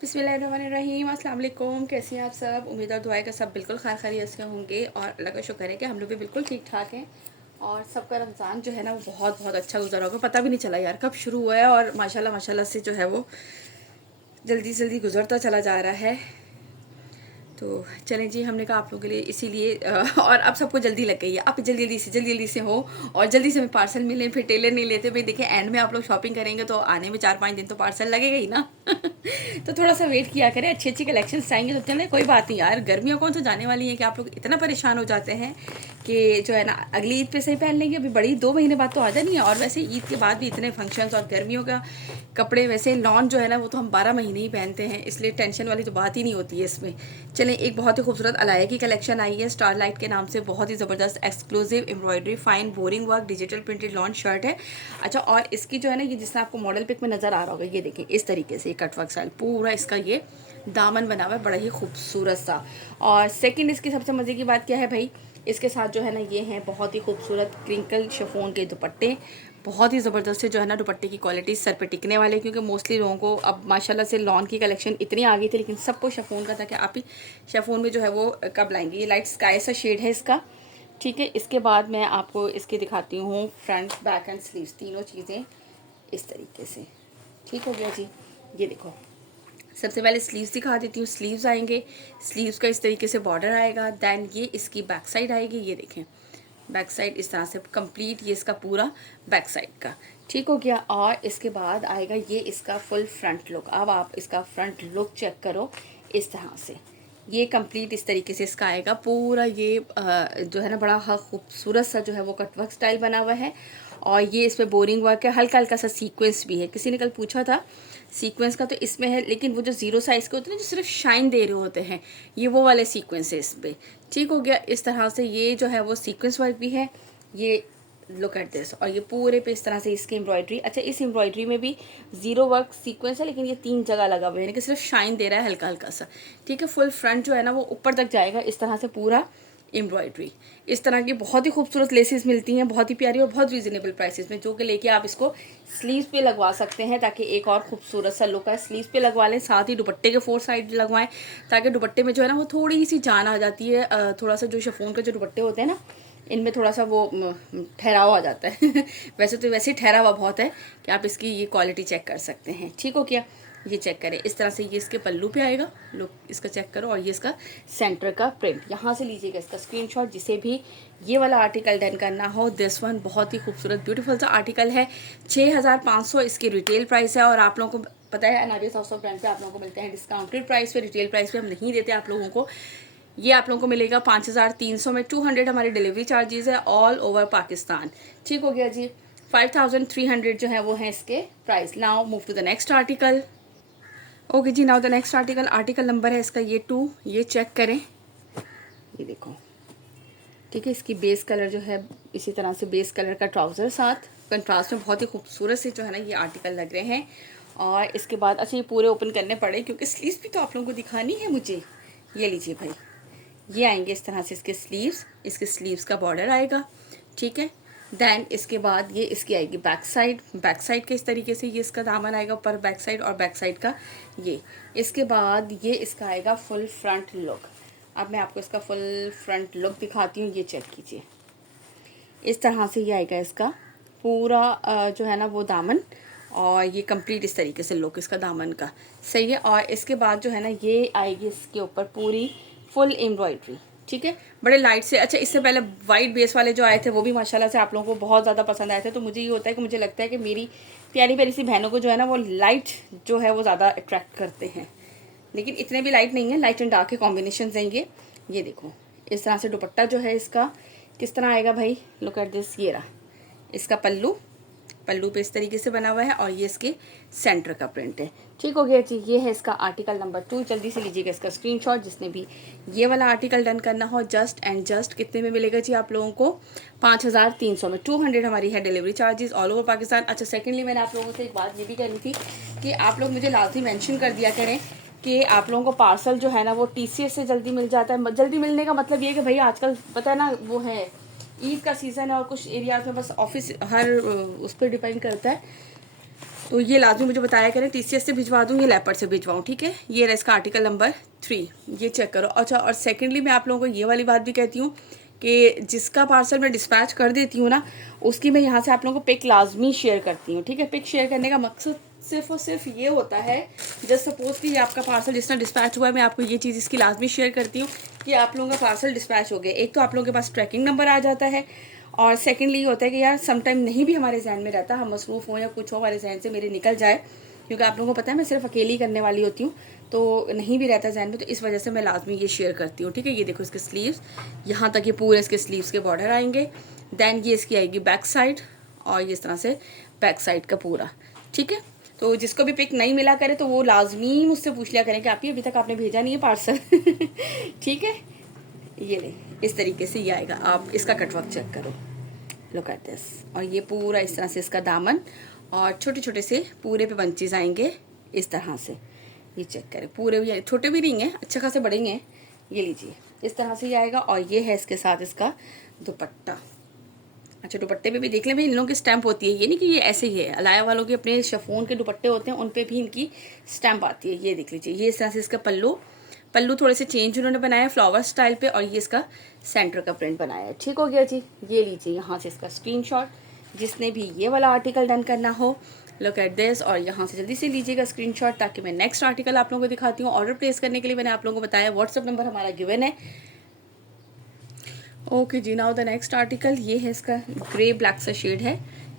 बिस्मिल्लाहिर्रहमानिर्रहीम, अस्सलाम वालेकुम। कैसी हैं आप सब? उम्मीद और दुआ का सब बिल्कुल खैर खैरियत से होंगे और अल्लाह का शुक्र है कि हम लोग भी बिल्कुल ठीक ठाक हैं। और सबका रमज़ान जो है ना वो बहुत बहुत अच्छा गुजरा होगा। पता भी नहीं चला यार कब शुरू हुआ है और माशाल्लाह माशाल्लाह से जो है वो जल्दी जल्दी गुजरता चला जा रहा है। तो चलें जी, हमने कहा आप लोगों के लिए इसीलिए और अब सबको जल्दी लग गई है, आप जल्दी जल्दी से हो और जल्दी से हमें पार्सल मिले। फिर टेलर नहीं लेते भाई, देखिए एंड में आप लोग शॉपिंग करेंगे तो आने में 4-5 दिन तो पार्सल लगेगा ही ना। तो थोड़ा सा वेट किया करें, अच्छी अच्छी कलेक्शंस आएंगे तो चलें, कोई बात नहीं यार, गर्मियाँ कौन सा जाने वाली हैं कि आप लोग इतना परेशान हो जाते हैं कि जो है ना अगली ईद पे सही पहन लेंगे। अभी बड़ी 2 महीने बाद तो आ जानी है और वैसे ईद के बाद भी इतने फंक्शंस और गर्मियों का कपड़े वैसे लॉन जो है ना वो तो हम 12 महीने ही पहनते हैं, इसलिए टेंशन वाली तो बात ही नहीं होती है इसमें। चलें, एक बहुत ही खूबसूरत अलाया की कलेक्शन आई है स्टारलाइट के नाम से, बहुत ही ज़बरदस्त exclusive embroidery fine boring work digital printed lawn shirt है। अच्छा, और इसकी जो है ना ये जिससे आपको मॉडल पिक में नज़र आ रहा होगा, ये देखिए इस तरीके से कटवर्क स्टाइल पूरा इसका ये दामन बना हुआ है, बड़ा ही खूबसूरत सा। और सेकंड इसकी सबसे मज़े की बात क्या है भाई, इसके साथ जो है ना ये हैं बहुत ही खूबसूरत क्रिंकल शिफॉन के दुपट्टे, बहुत ही ज़बरदस्त है जो है ना दुपट्टे की क्वालिटी सर पे टिकने वाले, क्योंकि मोस्टली लोगों को अब माशाल्लाह से लॉन की कलेक्शन इतनी आ गई थी लेकिन सबको शिफॉन का था कि आप ही शिफॉन में जो है वो कब लाएंगे। ये लाइट स्काई सा शेड है इसका, ठीक है। इसके बाद मैं आपको इसकी दिखाती हूँ फ्रंट बैक एंड स्लीव्स, तीनों चीज़ें इस तरीके से, ठीक हो गया जी। ये देखो, सबसे पहले स्लीव्स दिखा देती हूँ। स्लीव्स आएंगे, स्लीव्स का इस तरीके से बॉर्डर आएगा, दैन ये इसकी बैक साइड आएगी, ये देखें बैक साइड इस तरह से कंप्लीट, ये इसका पूरा बैक साइड का, ठीक हो गया। और इसके बाद आएगा ये इसका फुल फ्रंट लुक। अब आप इसका फ्रंट लुक चेक करो, इस तरह से ये कंप्लीट इस तरीके से इसका आएगा पूरा। ये जो है ना बड़ा खूबसूरत सा जो है वो कटवर्क स्टाइल बना हुआ है और ये इस पर बोरिंग वर्क है, हल्का हल्का सा सीक्वेंस भी है। किसी ने कल पूछा था सीक्वेंस का, तो इसमें है, लेकिन वो जो ज़ीरो साइज़ के होते हैं जो सिर्फ शाइन दे रहे होते हैं, ये वो वाले सीक्वेंस है इस पर, ठीक हो गया। इस तरह से ये जो है वो सीक्वेंस वर्क भी है, ये लुक एट दिस। और ये पूरे पे इस तरह से इसकी एम्ब्रॉयडरी, अच्छा इस एम्ब्रॉयडरी में भी ज़ीरो वर्क सीक्वेंस है लेकिन ये 3 जगह लगा हुआ है, यानी कि सिर्फ शाइन दे रहा है हल्का हल्का सा, ठीक है। फुल फ्रंट जो है ना वो ऊपर तक जाएगा इस तरह से पूरा एम्ब्रॉयडरी। इस तरह की बहुत ही खूबसूरत लेसेस मिलती हैं, बहुत ही प्यारी और बहुत रीज़नेबल प्राइसेस में, जो कि लेके आप इसको स्लीव्स पे लगवा सकते हैं ताकि एक और खूबसूरत सा लुक है। स्लीव्स पे लगवा लें, साथ ही दुपट्टे के 4 साइड लगवाएं ताकि दुपट्टे में जो है ना वो थोड़ी सी जान आ जाती है। थोड़ा सा जो शिफॉन के जो दुपट्टे होते हैं ना इनमें थोड़ा सा वो ठहराव आ जाता है। वैसे तो वैसे ही ठहरा हुआ बहुत है कि आप इसकी ये क्वालिटी चेक कर सकते हैं, ठीक हो क्या। ये चेक करें, इस तरह से ये इसके पल्लू पे आएगा, लुक इसका चेक करो। और ये इसका सेंटर का प्रिंट, यहाँ से लीजिएगा इसका स्क्रीनशॉट, जिसे भी ये वाला आर्टिकल डन करना हो। दिस वन बहुत ही खूबसूरत ब्यूटीफुल सा आर्टिकल है, 6500 इसकी रिटेल प्राइस है। और आप लोगों को पता है अनाबिया सॉफ्ट ब्रांड पे आप लोगों को मिलते हैं डिस्काउंटेड प्राइस पे, रिटेल प्राइस पे हम नहीं देते आप लोगों को। ये आप लोगों को मिलेगा 5300 में, 200 हमारी डिलीवरी चार्जेस है ऑल ओवर पाकिस्तान, ठीक हो गया जी। 5300 जो है वो है इसके price. Now move to the next article. Okay जी, now the next article, article number है इसका ये 2, ये चेक करें, ये देखो, ठीक है। इसकी बेस कलर जो है इसी तरह से बेस कलर का ट्राउज़र साथ कंट्रास्ट में बहुत ही खूबसूरत से जो है ना ये आर्टिकल लग रहे हैं। और इसके बाद अच्छा ये पूरे ओपन करने पड़े क्योंकि स्लीव्स भी तो आप लोगों को दिखानी है मुझे। ये लीजिए भाई, ये आएंगे इस तरह से इसके स्लीव्स, इसके स्लीव्स का बॉर्डर आएगा, ठीक है। देन इसके बाद ये इसकी आएगी बैक साइड, बैक साइड के इस तरीके से ये इसका दामन आएगा ऊपर बैक साइड, और बैक साइड का ये। इसके बाद ये इसका आएगा फुल फ्रंट लुक। अब मैं आपको इसका फुल फ्रंट लुक दिखाती हूँ, ये चेक कीजिए, इस तरह से ये आएगा इसका पूरा जो है ना वो दामन, और ये कंप्लीट इस तरीके से लुक इसका दामन का, सही है। और इसके बाद जो है ना ये आएगी इसके ऊपर पूरी फुल एम्ब्रॉयडरी, ठीक है, बड़े लाइट से। अच्छा, इससे पहले वाइट बेस वाले जो आए थे वो भी माशाल्लाह से आप लोगों को बहुत ज़्यादा पसंद आए थे। तो मुझे ये होता है कि मुझे लगता है कि मेरी प्यारी प्यारी सी बहनों को जो है ना वो लाइट जो है वो ज़्यादा अट्रैक्ट करते हैं, लेकिन इतने भी लाइट नहीं है, लाइट एंड डार्क के कॉम्बिनेशन देंगे। ये देखो इस तरह से दुपट्टा जो है इसका किस तरह आएगा भाई, लुक एट दिस। ये रहा इसका पल्लू, पल्लू पे इस तरीके से बना हुआ है, और ये इसके सेंटर का प्रिंट है, ठीक हो गया जी। ये है इसका आर्टिकल नंबर 2, जल्दी से लीजिएगा इसका स्क्रीनशॉट जिसने भी ये वाला आर्टिकल डन करना हो। जस्ट एंड जस्ट कितने में मिलेगा जी आप लोगों को, 5300 में, 200 हमारी है delivery charges all over Pakistan. अच्छा, सेकेंडली मैंने आप लोगों से एक बात ये भी करनी थी कि आप लोग मुझे लाजमी मैंशन कर दिया करें कि आप लोगों को पार्सल जो है ना वो TCS से जल्दी मिल जाता है। जल्दी मिलने का मतलब ये कि भाई आजकल पता है ना वो है ईद का सीज़न है और कुछ एरियाज में बस ऑफिस हर उस पर डिपेंड करता है। तो ये लाजमी मुझे बताया करें TCS से भिजवा दूँ या लेपर्ड से भिजवाऊँ, ठीक है। ये रहा इसका आर्टिकल नंबर 3, ये चेक करो। अच्छा, और सेकेंडली मैं आप लोगों को ये वाली बात भी कहती हूँ कि जिसका पार्सल मैं डिस्पैच कर देती हूँ ना, उसकी मैं यहाँ से आप लोगों को पिक लाजमी शेयर करती हूँ, ठीक है। पिक शेयर करने का मकसद सिर्फ और सिर्फ ये होता है, जस्ट सपोज कि ये आपका पार्सल जिस तरह डिस्पैच हुआ है, मैं आपको ये चीज़ इसकी लाजमी शेयर करती हूँ कि आप लोगों का पार्सल डिस्पैच हो गया। एक तो आप लोगों के पास ट्रैकिंग नंबर आ जाता है, और सेकेंडली ये होता है कि यार समटाइम नहीं भी हमारे जहन में रहता, हम मसरूफ़ हों या कुछ हो, हमारे जहन से मेरे निकल जाए, क्योंकि आप लोगों को पता है मैं सिर्फ अकेली करने वाली होती हूँ, तो नहीं भी रहता जहन में, तो इस वजह से मैं लाजमी ये शेयर करती हूँ, ठीक है। ये देखो इसके स्लीव्स, यहाँ तक ये पूरे इसके स्लीव्स के बॉर्डर आएंगे। देन ये इसकी आएगी बैक साइड, और ये इस तरह से बैक साइड का पूरा, ठीक है। तो जिसको भी पिक नहीं मिला करे तो वो लाजमी मुझसे पूछ लिया करें कि आप ये अभी तक आपने भेजा नहीं है पार्सल ठीक है। ये ले, इस तरीके से ये आएगा। आप इसका कटवर्क चेक करो, लुक एट दिस। और ये पूरा इस तरह से इसका दामन, और छोटे छोटे से पूरे पे बंचेस आएंगे इस तरह से। ये चेक करें, पूरे भी छोटे भी नहीं हैं, अच्छे खासे बड़े हैं। ये लीजिए, इस तरह से ये आएगा। और ये है इसके साथ इसका दुपट्टा। अच्छा, दुपट्टे पे भी देख लें भाई, इन लोगों की स्टैंप होती है, ये नहीं कि ये ऐसे ही है। अलाया वालों के अपने शिफॉन के दुपट्टे होते हैं, उन पे भी इनकी स्टैंप आती है। ये देख लीजिए, ये इस तरह से इसका पल्लू थोड़े से चेंज उन्होंने बनाया है फ्लावर स्टाइल पे, और ये इसका सेंटर का प्रिंट बनाया है। ठीक हो गया जी। ये लीजिए यहाँ से इसका स्क्रीनशॉट, जिसने भी ये वाला आर्टिकल डन करना हो, लुक एट दिस। और यहाँ से जल्दी से लीजिएगा स्क्रीनशॉट, ताकि मैं नेक्स्ट आर्टिकल आप लोगों को दिखाती हूँ। ऑर्डर प्लेस करने के लिए मैंने आप लोगों को बताया व्हाट्सअप नंबर हमारा गिवन है। ओके जी, नाउ द नेक्स्ट आर्टिकल, ये है इसका ग्रे ब्लैक सा शेड है।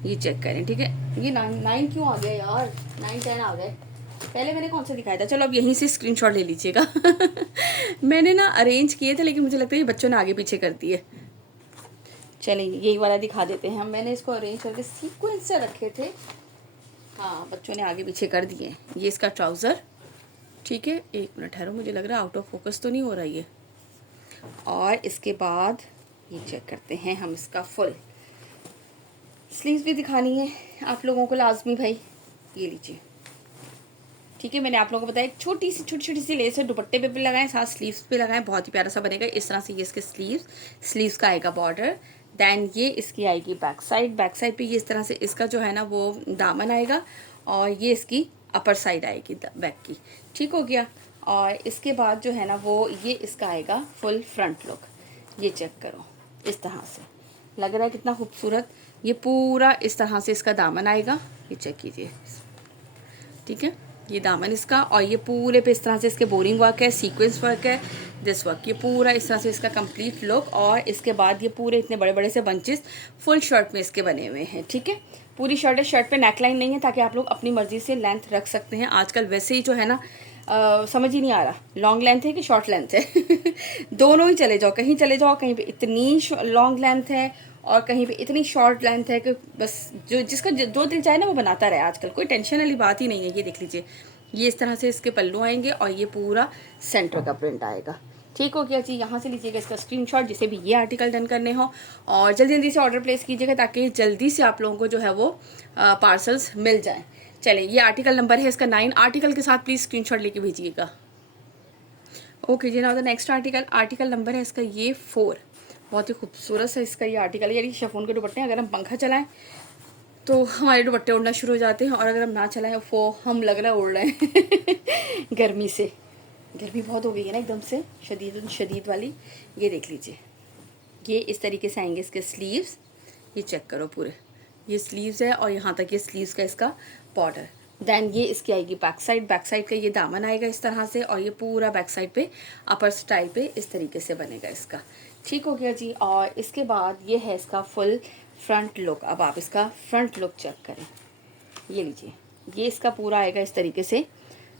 ये चेक करें, ठीक है। ये 9 क्यों आ गया यार, 9-10 आ गए। पहले मैंने कौन सा दिखाया था, चलो अब यहीं से स्क्रीनशॉट ले लीजिएगा मैंने ना अरेंज किए थे, लेकिन मुझे लगता है ये बच्चों ने आगे पीछे कर दिए। चलिए यही वाला दिखा देते हैं हम। मैंने इसको अरेंज करके सीक्वेंस से रखे थे, हाँ बच्चों ने आगे पीछे कर दिए। ये इसका ट्राउज़र, ठीक है। एक मिनट ठहरो, मुझे लग रहा है आउट ऑफ फोकस तो नहीं हो रहा ये। और इसके बाद ये चेक करते हैं हम इसका फुल स्लीव्स भी दिखानी है आप लोगों को लाजमी भाई। ये लीजिए, ठीक है। मैंने आप लोगों को बताया छोटी सी लेस है, दुपट्टे पे भी लगाएं, साथ स्लीव्स पे लगाएं, बहुत ही प्यारा सा बनेगा। इस तरह से ये इसके स्लीव्स का आएगा बॉर्डर। देन ये इसकी आएगी बैक साइड पे ये इस तरह से इसका जो है ना वो दामन आएगा, और ये इसकी अपर साइड आएगी बैक की। ठीक हो गया। और इसके बाद जो है ना वो ये इसका आएगा फुल फ्रंट लुक। ये चेक करो, इस तरह से लग रहा है कितना खूबसूरत। ये पूरा इस तरह से इसका दामन आएगा, ये चेक कीजिए, ठीक है। ये दामन इसका, और ये पूरे पे इस तरह से इसके बोरिंग वर्क है, सीक्वेंस वर्क है, दिस वर्क। ये पूरा इस तरह से इसका कंप्लीट लुक। और इसके बाद ये पूरे इतने बड़े बड़े से बंचेस फुल शर्ट में इसके बने हुए हैं, ठीक है। पूरी शर्ट है, शर्ट पे नेकलाइन नहीं है, ताकि आप लोग अपनी मर्जी से लेंथ रख सकते हैं। आजकल वैसे ही जो है ना समझ ही नहीं आ रहा लॉन्ग लेंथ है कि शॉर्ट लेंथ है दोनों ही चले जाओ, कहीं चले जाओ, कहीं पे इतनी लॉन्ग लेंथ है और कहीं पे इतनी शॉर्ट लेंथ है कि बस जिसका जो दिल चाहे ना वो बनाता रहे। आजकल कोई टेंशन वाली बात ही नहीं है। ये देख लीजिए, ये इस तरह से इसके पल्लू आएंगे, और ये पूरा सेंटर का प्रिंट आएगा। ठीक हो गया जी। यहाँ से लीजिएगा इसका स्क्रीनशॉट, जिसे भी ये आर्टिकल डन करने हो, और जल्दी जल्दी से ऑर्डर प्लेस कीजिएगा, ताकि जल्दी से आप लोगों को जो है वो पार्सल्स मिल जाएँ। चले, ये आर्टिकल नंबर है इसका 9। आर्टिकल के साथ प्लीज़ स्क्रीनशॉट लेके भेजिएगा। ओके जी, now the next article number है इसका ये 4। बहुत ही खूबसूरत सा इसका ये आर्टिकल है। यानी शिफॉन के दुपट्टे, अगर हम पंखा चलाएं तो हमारे दुपट्टे उड़ना शुरू हो जाते हैं, और अगर हम ना चलाएं वो हम लग रहा है उड़ रहे हैं गर्मी से। गर्मी बहुत हो गई है ना एकदम से, शदीद वाली। ये देख लीजिए, ये इस तरीके से आएंगे इसके स्लीव्स। ये चेक करो, पूरे ये स्लीव्स है, और यहाँ तक ये स्लीव्स का इसका बॉर्डर। देन ये इसकी आएगी बैक साइड का ये दामन आएगा इस तरह से, और ये पूरा बैक साइड पे अपर स्टाइल पे इस तरीके से बनेगा इसका। ठीक हो गया जी। और इसके बाद ये है इसका फुल फ्रंट लुक। अब आप इसका फ्रंट लुक चेक करें। ये लीजिए, ये इसका पूरा आएगा इस तरीके से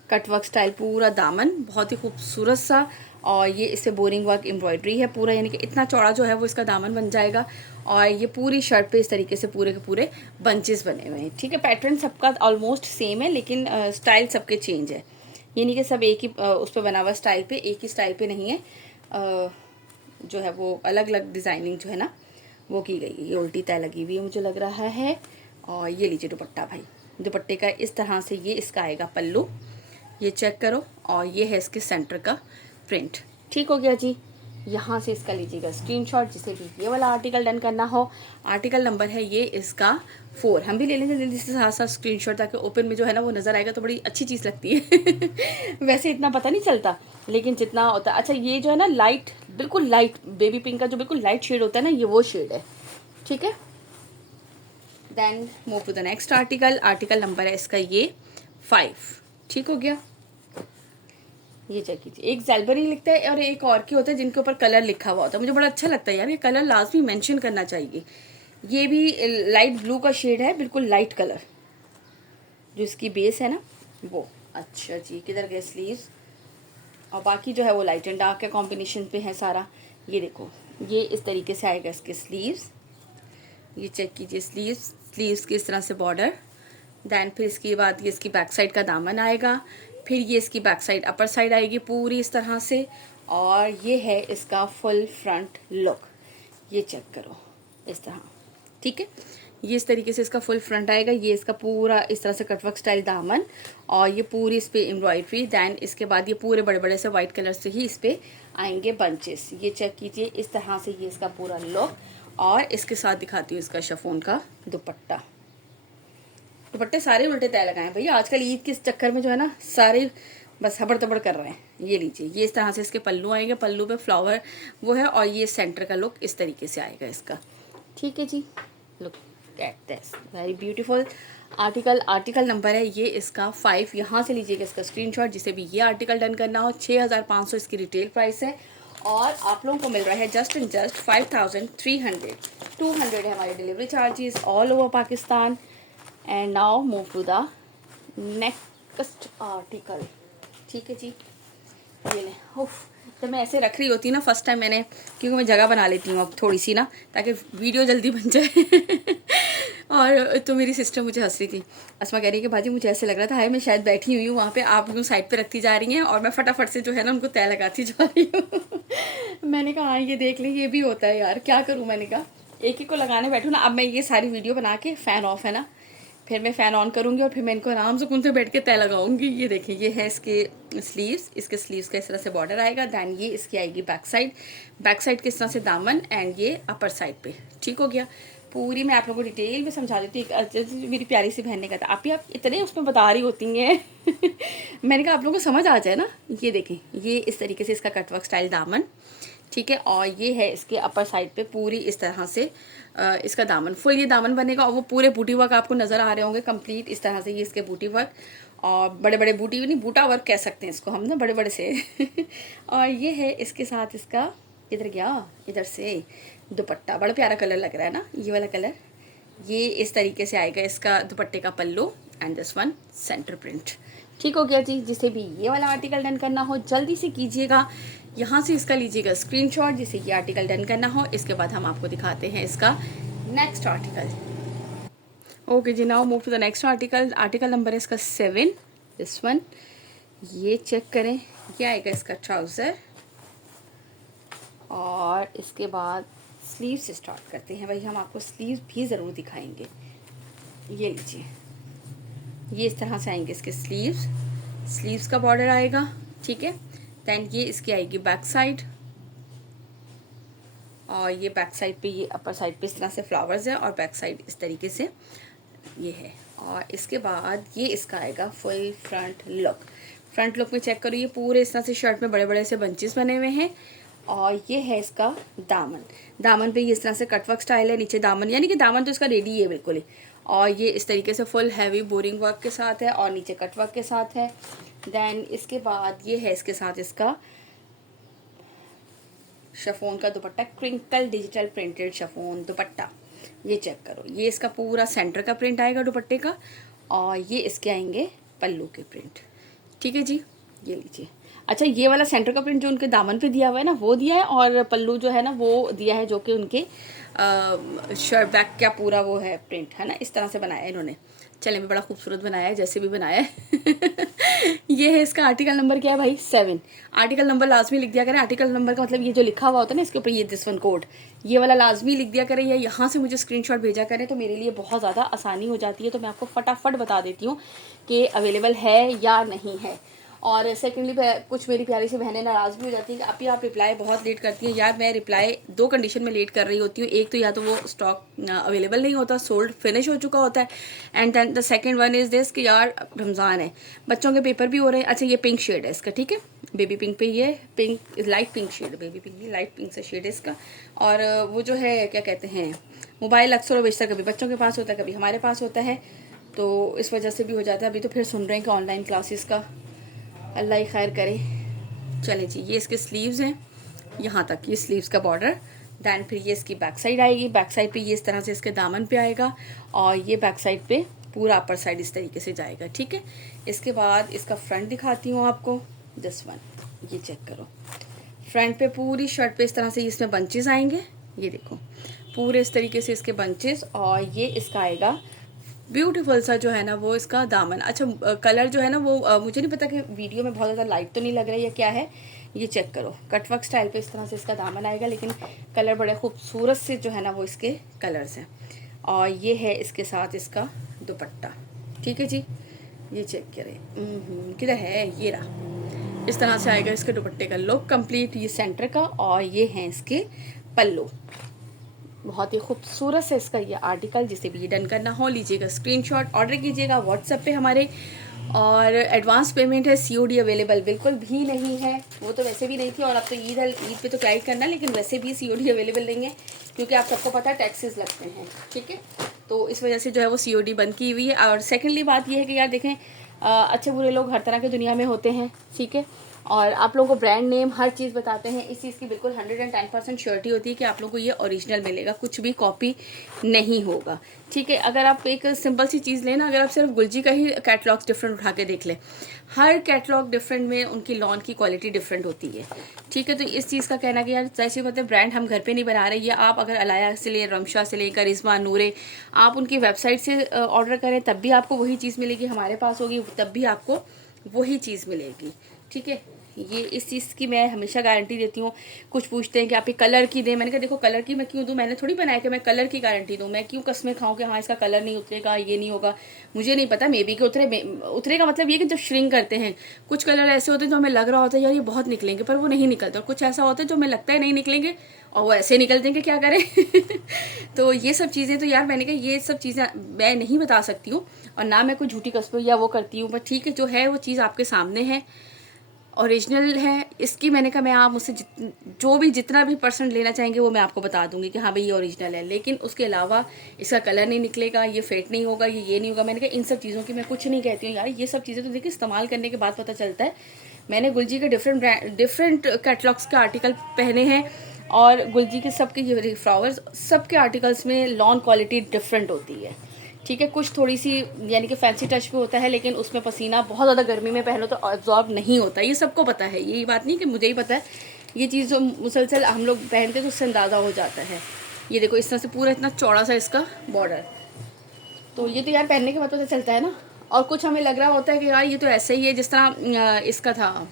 कटवर्क स्टाइल, पूरा दामन बहुत ही खूबसूरत सा, और ये इससे बोरिंग वर्क एम्ब्रॉयडरी है पूरा, यानी कि इतना चौड़ा जो है वो इसका दामन बन जाएगा। और ये पूरी शर्ट पे इस तरीके से पूरे के पूरे बंचेस बने हुए हैं, ठीक है। पैटर्न सबका ऑलमोस्ट सेम है, लेकिन स्टाइल सबके चेंज है। ये नहीं कि सब एक ही उस पर बना हुआ स्टाइल पे, एक ही स्टाइल पे नहीं है। जो है वो अलग अलग डिज़ाइनिंग जो है ना वो की गई है। ये उल्टी तय लगी हुई है मुझे लग रहा है। और ये लीजिए दुपट्टा भाई, दुपट्टे का इस तरह से ये इसका आएगा पल्लू। ये चेक करो, और ये है इसके सेंटर का प्रिंट। ठीक हो गया जी। यहाँ से इसका लीजिएगा स्क्रीनशॉट, जिसे भी ये वाला आर्टिकल डन करना हो। आर्टिकल नंबर है ये इसका 4। हम भी ले लेंगे जल्दी से साथ साथ स्क्रीनशॉट, ताकि ओपन में जो है ना वो नज़र आएगा तो बड़ी अच्छी चीज़ लगती है। वैसे इतना पता नहीं चलता, लेकिन जितना होता है। अच्छा, ये जो है ना लाइट, बिल्कुल लाइट बेबी पिंक का जो बिल्कुल लाइट शेड होता है ना, ये वो शेड है, ठीक है। Then move to the next article. Article number है इसका ये 5, ठीक हो गया। ये चेक कीजिए, एक ज़ेलबरी लिखता है और एक और के होता है जिनके ऊपर कलर लिखा हुआ होता है। मुझे बड़ा अच्छा लगता है यार, ये कलर लाजमी मेंशन करना चाहिए। ये भी लाइट ब्लू का शेड है, बिल्कुल लाइट कलर, जो इसकी बेस है ना वो। अच्छा जी, किधर गए स्लीव्स, और बाकी जो है वो लाइट एंड डार्क के कॉम्बिनेशन पे है सारा। ये देखो, ये इस तरीके से आएगा इसके स्लीव्स। ये चेक कीजिए स्लीव्स की इस तरह से बॉर्डर। दैन फिर इसके बाद ये इसकी बैक साइड का दामन आएगा। फिर ये इसकी बैक साइड अपर साइड आएगी पूरी इस तरह से, और ये है इसका फुल फ्रंट लुक। ये चेक करो इस तरह, ठीक है। ये इस तरीके से इसका फुल फ्रंट आएगा। ये इसका पूरा इस तरह से कटवर्क स्टाइल दामन, और ये पूरी इस पर एम्ब्रॉयड्री। दैन इसके बाद ये पूरे बड़े बड़े से वाइट कलर से ही इस पर आएंगे बंचेस। ये चेक कीजिए इस तरह से ये इसका पूरा लुक। और इसके साथ दिखाती हूँ इसका शिफॉन का दुपट्टा। दुपट्टे सारे उल्टे तय लगाए हैं भैया, आजकल ईद के चक्कर में जो है ना सारे बस हबड़ तबड़ कर रहे हैं। ये लीजिए, ये इस तरह से इसके पल्लू आएंगे, पल्लू पे फ्लावर वो है, और ये सेंटर का लुक इस तरीके से आएगा इसका, ठीक है जी। Look at this, very beautiful article number है ये इसका 5। यहाँ से लीजिएगा इसका स्क्रीनशॉट, जिसे भी ये आर्टिकल डन करना हो। 6500 इसकी रिटेल प्राइस है, और आप लोगों को मिल रहा है जस्ट एंड जस्ट 5300। 200 है हमारे delivery charges all over Pakistan. And now move to the next article, ठीक है जी। ये ले, उफ, जब मैं ऐसे रख रही होती ना फर्स्ट टाइम मैंने, क्योंकि मैं जगह बना लेती हूँ अब थोड़ी सी ना, ताकि वीडियो जल्दी बन जाए। और तो मेरी सिस्टर मुझे हंस रही थी, असमा कह रही है कि भाजी मुझे ऐसे लग रहा था हाय मैं शायद बैठी हुई हूँ वहाँ पे, आप उनको साइड पे रखती जा रही हैं और मैं फटाफट से जो है ना उनको तय लगाती जा रही हूँ। मैंने कहा हाँ ये देख लें, ये भी होता है यार, क्या करूँ। मैंने कहा एक एक को लगाने बैठूँ ना। अब मैं ये सारी वीडियो बना के, फ़ैन ऑफ है ना, फिर मैं फ़ैन ऑन करूँगी और फिर मैं इनको आराम से कौन से बैठ के तय लगाऊंगी। ये देखिए, ये है इसके स्लीव्स। इसके स्लीव्स का इस तरह से बॉर्डर आएगा। दैन ये इसकी आएगी बैक साइड किस तरह से दामन, एंड ये अपर साइड पे, ठीक हो गया। पूरी मैं आप लोगों को डिटेल में समझा देती हूँ। मेरी प्यारी सी बहन ने कहा था आप इतने उसमें बता रही होती हैं। मैंने कहा आप लोगों को समझ आ जाए ना। ये देखें, ये इस तरीके से इसका कटवर्क स्टाइल दामन, ठीक है। और ये है इसके अपर साइड पे पूरी इस तरह से इसका दामन, फुल ये दामन बनेगा, और वो पूरे बूटी वर्क आपको नज़र आ रहे होंगे कंप्लीट इस तरह से। ये इसके बूटी वर्क, और बड़े बड़े बूटी नहीं, बूटा वर्क कह सकते हैं इसको हम ना, बड़े बड़े से। और ये है इसके साथ इसका, इधर गया, इधर से दुपट्टा। बड़ा प्यारा कलर लग रहा है ना ये वाला कलर। ये इस तरीके से आएगा इसका दुपट्टे का पल्लू, and this one centre print, ठीक हो गया जी। जिसे भी ये वाला आर्टिकल डन करना हो जल्दी से कीजिएगा, यहाँ से इसका लीजिएगा स्क्रीनशॉट जिसे ये आर्टिकल डन करना हो। इसके बाद हम आपको दिखाते हैं इसका नेक्स्ट आर्टिकल। ओके जी, now move to the next article. Article number है इसका 7, दिस वन। ये चेक करें, ये आएगा इसका ट्राउज़र, और इसके बाद स्लीव से स्टार्ट करते हैं भाई। हम आपको स्लीव भी ज़रूर दिखाएंगे। ये लीजिए, ये इस तरह से आएंगे इसके स्लीव्स का बॉर्डर आएगा, ठीक है। दैन ये इसकी आएगी बैक साइड, और ये बैक साइड पे, ये अपर साइड पे इस तरह से फ्लावर्स है, और बैक साइड इस तरीके से ये है। और इसके बाद ये इसका आएगा फुल फ्रंट लुक में चेक करो, ये पूरे इस तरह से शर्ट में बड़े बड़े से बंचेस बने हुए हैं। और ये है इसका दामन पे ये इस तरह से कटवर्क स्टाइल है। नीचे दामन, यानी कि दामन तो इसका रेडी है बिल्कुल ही, और ये इस तरीके से फुल हैवी बोरिंग वर्क के साथ है, और नीचे कटवर्क के साथ है। दैन इसके बाद ये है इसके साथ इसका शिफॉन का दुपट्टा, क्रिंकल डिजिटल प्रिंटेड शिफॉन दुपट्टा। ये चेक करो, ये इसका पूरा सेंटर का प्रिंट आएगा दुपट्टे का, और ये इसके आएंगे पल्लू के प्रिंट, ठीक है जी। ये लीजिए, अच्छा ये वाला सेंटर का प्रिंट जो उनके दामन पे दिया हुआ है ना वो दिया है, और पल्लू जो है ना वो दिया है, जो कि उनके शर्ट बैक का पूरा वो है प्रिंट है ना, इस तरह से बनाया है इन्होंने। चले में बड़ा खूबसूरत बनाया है, जैसे भी बनाया है। ये है इसका आर्टिकल नंबर, क्या है भाई 7। आर्टिकल नंबर लाजमी लिख दिया करें। आर्टिकल नंबर का मतलब ये जो लिखा हुआ होता है ना इसके ऊपर, ये दिस वन कोड, ये वाला लाजमी लिख दिया करें, या यहाँ से मुझे स्क्रीनशॉट भेजा करें, तो मेरे लिए बहुत ज़्यादा आसानी हो जाती है। तो मैं आपको फटाफट बता देती हूँ कि अवेलेबल है या नहीं है। और सेकेंडली कुछ मेरी प्यारी सी बहनें नाराज़ भी हो जाती हैं कि अभी आप रिप्लाई बहुत लेट करती हैं। यार मैं रिप्लाई दो कंडीशन में लेट कर रही होती हूँ, एक तो या तो वो स्टॉक अवेलेबल नहीं होता, सोल्ड फिनिश हो चुका होता है, and then the second one is this कि यार रमज़ान है, बच्चों के पेपर भी हो रहे हैं। अच्छा ये पिंक शेड है इसका, ठीक है, बेबी पिंक पे, ये pink light pink shade, baby pink नहीं लाइट पिंक से शेड है इसका। और वो जो है क्या कहते हैं, मोबाइल अक्सर और बेशतर कभी बच्चों के पास होता है कभी हमारे पास होता है, तो इस वजह से भी हो जाता है। अभी तो फिर सुन रहे हैं कि ऑनलाइन क्लासेस का, अल्लाह ही खैर करे। चलें जी, ये इसके स्लीव्स हैं, यहाँ तक ये स्लीव्स का बॉर्डर। दैन फिर ये इसकी बैक साइड आएगी, बैक साइड पे ये इस तरह से इसके दामन पे आएगा, और ये बैक साइड पे पूरा अपर साइड इस तरीके से जाएगा, ठीक है। इसके बाद इसका फ्रंट दिखाती हूँ आपको, दिस वन, ये चेक करो। फ्रंट पे पूरी शर्ट पे इस तरह से इसमें बंचेस आएंगे, ये देखो पूरे इस तरीके से इसके बंचेस, और ये इसका आएगा ब्यूटीफुल सा जो है ना वो इसका दामन। अच्छा कलर जो है ना वो मुझे नहीं पता कि वीडियो में बहुत ज़्यादा लाइट तो नहीं लग रहा है या क्या है, ये चेक करो। कटवर्क स्टाइल पे इस तरह से इसका दामन आएगा, लेकिन कलर बड़े खूबसूरत से जो है ना वो इसके कलर्स हैं। और ये है इसके साथ इसका दुपट्टा, ठीक है जी, ये चेक करें किधर है, ये रहा। इस तरह से आएगा इसके दुपट्टे का लुक कंप्लीट, ये सेंटर का, और ये हैं इसके पल्लू। बहुत ही खूबसूरत से इसका ये आर्टिकल, जिसे भी ये डन करना हो लीजिएगा स्क्रीनशॉट, ऑर्डर कीजिएगा व्हाट्सएप पे हमारे। और एडवांस पेमेंट है, सीओडी अवेलेबल बिल्कुल भी नहीं है, वो तो वैसे भी नहीं थी, और अब तो ईद पे तो क्या ही करना, लेकिन वैसे भी सीओडी अवेलेबल नहीं है, क्योंकि आप सबको पता है टैक्सेस लगते हैं, ठीक है। तो इस वजह से जो है वो सीओडी बंद की हुई है। और सेकेंडली बात ये है कि यार देखें, अच्छे बुरे लोग हर तरह के दुनिया में होते हैं, ठीक है, और आप लोगों को ब्रांड नेम हर चीज़ बताते हैं, इस चीज़ की बिल्कुल 110% श्योरिटी होती है कि आप लोगों को ये ओरिजिनल मिलेगा, कुछ भी कॉपी नहीं होगा, ठीक है। अगर आप एक सिंपल सी चीज़ लें ना, अगर आप सिर्फ गुलजी का ही कैटलॉग डिफरेंट उठा के देख लें, हर कैटलॉग डिफरेंट में उनकी लॉन की क्वालिटी डिफरेंट होती है, ठीक है। तो इस चीज़ का कहना कि यार जैसे मतलब ब्रांड हम घर पे नहीं बना रहे, या आप अगर अलाया से लें, रमशा से लें, करिश्मा, नूरे, आप उनकी वेबसाइट से ऑर्डर करें तब भी आपको वही चीज़ मिलेगी, हमारे पास होगी तब भी आपको वही चीज़ मिलेगी, ठीक है। ये इस चीज़ की मैं हमेशा गारंटी देती हूँ। कुछ पूछते हैं कि आप ये कलर की दें, मैंने कहा देखो कलर की मैं क्यों दूँ, मैंने थोड़ी बनाया कि मैं कलर की गारंटी दूँ, मैं क्यों कसमें खाऊँ कि हाँ इसका कलर नहीं उतरेगा, ये नहीं होगा, मुझे नहीं पता, मे बी कि उतरेगा। मतलब ये कि जब श्रिंक करते हैं कुछ कलर ऐसे होते हैं जो हमें लग रहा होता है यार ये बहुत निकलेंगे, पर वो नहीं निकलते, और कुछ ऐसा होता है जो हमें लगता है नहीं निकलेंगे और वो ऐसे निकल देंगे, क्या करें। तो ये सब चीज़ें तो यार मैंने कहा ये सब चीज़ें मैं नहीं बता सकती हूँ, और ना मैं कोई झूठी कस्में या वो करती हूँ, बट ठीक है जो है वो चीज़ आपके सामने है, ओरिजिनल है। इसकी मैंने कहा मैं आप मुझसे जो भी जितना भी % लेना चाहेंगे वो मैं आपको बता दूंगी कि हाँ भाई ये ओरिजिनल है, लेकिन उसके अलावा इसका कलर नहीं निकलेगा, ये फेट नहीं होगा, ये नहीं होगा। मैंने कहा इन सब चीज़ों की मैं कुछ नहीं कहती हूँ यार, ये सब चीज़ें तो देखिए इस्तेमाल करने के बाद पता चलता है। मैंने गुलजी के डिफरेंट कैटलॉग्स के आर्टिकल पहने हैं, और गुलजी के सबके ये फ्लावर्स सबके आर्टिकल्स में लॉन क्वालिटी डिफरेंट होती है, ठीक है। कुछ थोड़ी सी यानी कि फैंसी टच पे होता है, लेकिन उसमें पसीना बहुत ज़्यादा गर्मी में पहनो तो अब्जॉर्ब नहीं होता, ये सबको पता है, यही बात नहीं कि मुझे ही पता है, ये चीज़ जो मुसलसल हम लोग पहनते तो उससे अंदाज़ा हो जाता है। ये देखो इस तरह से पूरा इतना चौड़ा सा इसका बॉर्डर, तो ये तो यार पहनने के बाद पता चलता है ना। और कुछ हमें लग रहा होता है कि यार ये तो ऐसे ही है, जिस तरह इसका था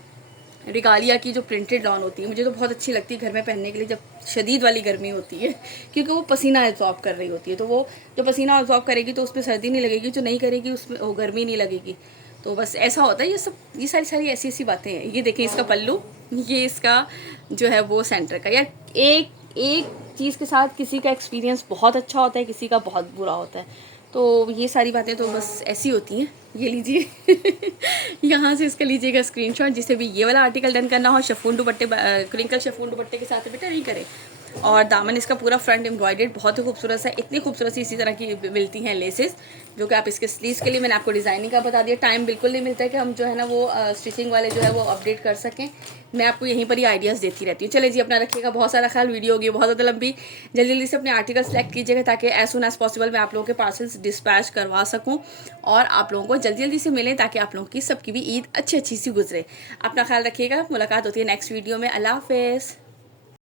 रिगालिया की जो प्रिंटेड लॉन होती है, मुझे तो बहुत अच्छी लगती है घर में पहनने के लिए जब शदीद वाली गर्मी होती है, क्योंकि वो पसीना एब्जॉर्ब कर रही होती है, तो वो जो पसीना एब्जॉर्ब करेगी तो उसमें सर्दी नहीं लगेगी, जो नहीं करेगी उसमें वो गर्मी नहीं लगेगी। तो बस ऐसा होता है, ये सारी ऐसी ऐसी बातें हैं। ये देखिए इसका पल्लू, ये इसका जो है वो सेंटर का। यार एक एक चीज़ के साथ किसी का एक्सपीरियंस बहुत अच्छा होता है, किसी का बहुत बुरा होता है, तो ये सारी बातें तो बस ऐसी होती हैं। ये लीजिए यहाँ से इसका लीजिएगा स्क्रीनशॉट, जिसे भी ये वाला आर्टिकल डन करना हो, शिफॉन दुपट्टे क्रिंकल शिफॉन दुपट्टे के साथ बेटा नहीं करें। और दामन इसका पूरा फ्रंट एम्ब्रॉयडर्ड बहुत ही खूबसूरत सा, इतनी खूबसूरत सी इसी तरह की मिलती हैं लेसेस, जो कि आप इसके स्लीव्स के लिए मैंने आपको डिज़ाइनिंग का बता दिया। टाइम बिल्कुल नहीं मिलता है कि हम जो है ना वो स्टिचिंग वाले जो है वो अपडेट कर सकें, मैं आपको यहीं पर ही आइडियाज़ देती रहती हूँ। चले जी अपना रखिएगा बहुत सारा ख्याल, वीडियो होगी बहुत ज़्यादा लंबी, जल्दी जल्दी से अपने आर्टिकल सेलेक्ट कीजिएगा ताकि एज सुन एज पॉसिबल मैं आप लोगों के पार्सल्स डिस्पैच करवा सकूँ और आप लोगों को जल्दी जल्दी से मिलें, ताकि आप लोगों की सबकी भी ईद अच्छी सी गुजरे। अपना ख्याल रखिएगा, मुलाकात होती है नेक्स्ट वीडियो में। अल्लाह हाफ़िज़।